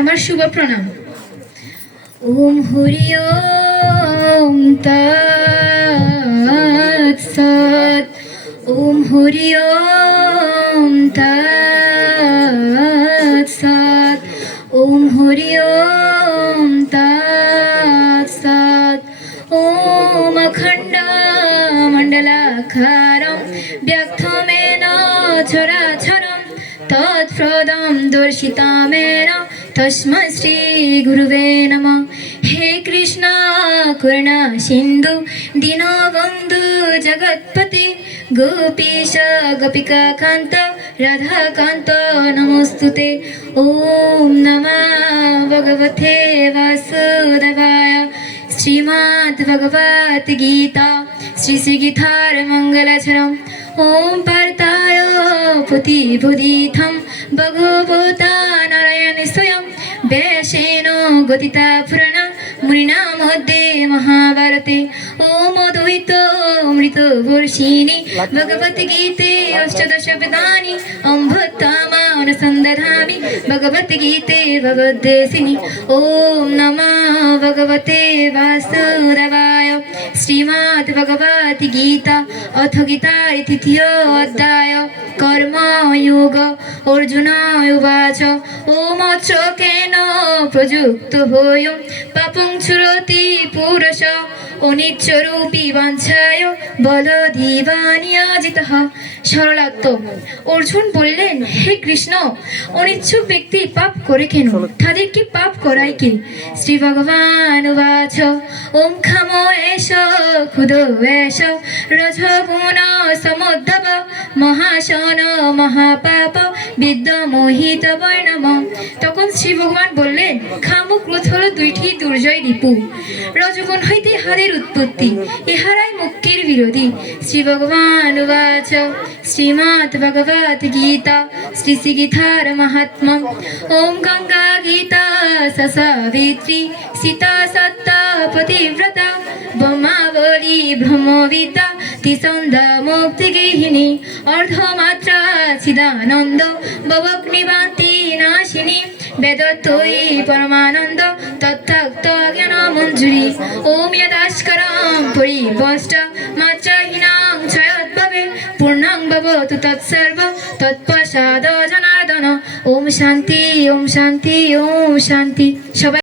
আমার শুভ প্রণাম। ওম হরি ওম তৎসৎ। ওম হরি ওম তৎসৎ। ওম হরি ওম তৎসৎ। ওম অখণ্ড মণ্ডলাকারম ব্যক্তমেন চরাচরম তৎপ্রদম দর্শিতামেন তস্मै শ্রী গুরুবে নমঃ। হে কৃষ্ণ করুণা সিন্ধু দীনবন্ধু জগৎপতি গোপীশ গোপিকা কান্ত রাধাকান্ত নমস্তুতে। ওম নমঃ ভগবতে বাসুদেবায়। শ্রীমদ্ ভগবত গীতা শ্রী শ্রী গীতার মঙ্গলাচরণ। ওম পার্থায় প্রতিবোধিতং ভগবতা নারায়ণ স্বয়ং ব্যাসেন গদিতা পুরাণ মুনিনা মধ্যে মহাভারতে। ওম অদ্বৈত অমৃত বর্ষিণী ভগবদ্ গীতে অষ্টাদশ বেদানি অমৃতমা অনুসন্ধামি ভগবদ্ গীতে ভগবদ্দেশিনী। ওম নমঃ ভগবতে বাসুদেবায়। শ্রীমদ্ ভগবদ্ গীতা অথ গীতার তৃতীয় অধ্যায় কর্মযোগ। অর্জুন উবাচ ওম অত্র কেন প্রযুক্ত হয়ং পাপং চুরতি পুরুষ অনিচ্ছরূপী বাঞ্ছায় বলধীবানিয়াজিতঃ। সরলার্থ। অর্জুন বললেন, হে কৃষ্ণ, অনিচ্ছুক ব্যক্তি পাপ করে কেন? তাদেরকে পাপ করায় কে? শ্রী ভগবান উবাচ ওম ক্ষম এষ ক্ষুদ এষ রজগুণ সমুদ্ভব মহাশন মহাপাপ বিদ্যমোহিত বৈনম। তখন শ্রী ভগবান বললেন, কাম ও ক্রোধ হলো দুইটি দুর্জয় রিপু। রজগুণ হইতে ইহাদের উৎপত্তি, ইহারাই মুক্তির বিরোধী। শ্রী ভগবান উবাচ শ্রীমদ্ ভগবত গীতা শ্রী শ্রী গীতার মাহাত্ম্যম। ওম গঙ্গা গীতা সাবিত্রী সীতা সত্তা পতিব্রতা ব্রহ্মাবলী ব্রহ্মবিদ্যা তিসন্ধা মুক্তি গৃহিণী অর্ধমাত্রা চিদানন্দ ভবগ্নিবান্তি নাশিনী বেদত্বয়ী পরমানন্দ তত্ত্বাক্ত জ্ঞান মঞ্জুরি। ওম যদাস্করং পরিবষ্ট মাত্রাহীনাং ছয়োদ্ভবে পূর্ণাং ভবতু তৎসর্ব তৎপ্রসাদ জনার্দন। ওম শান্তি ওম শান্তি ওম শান্তি। সবাই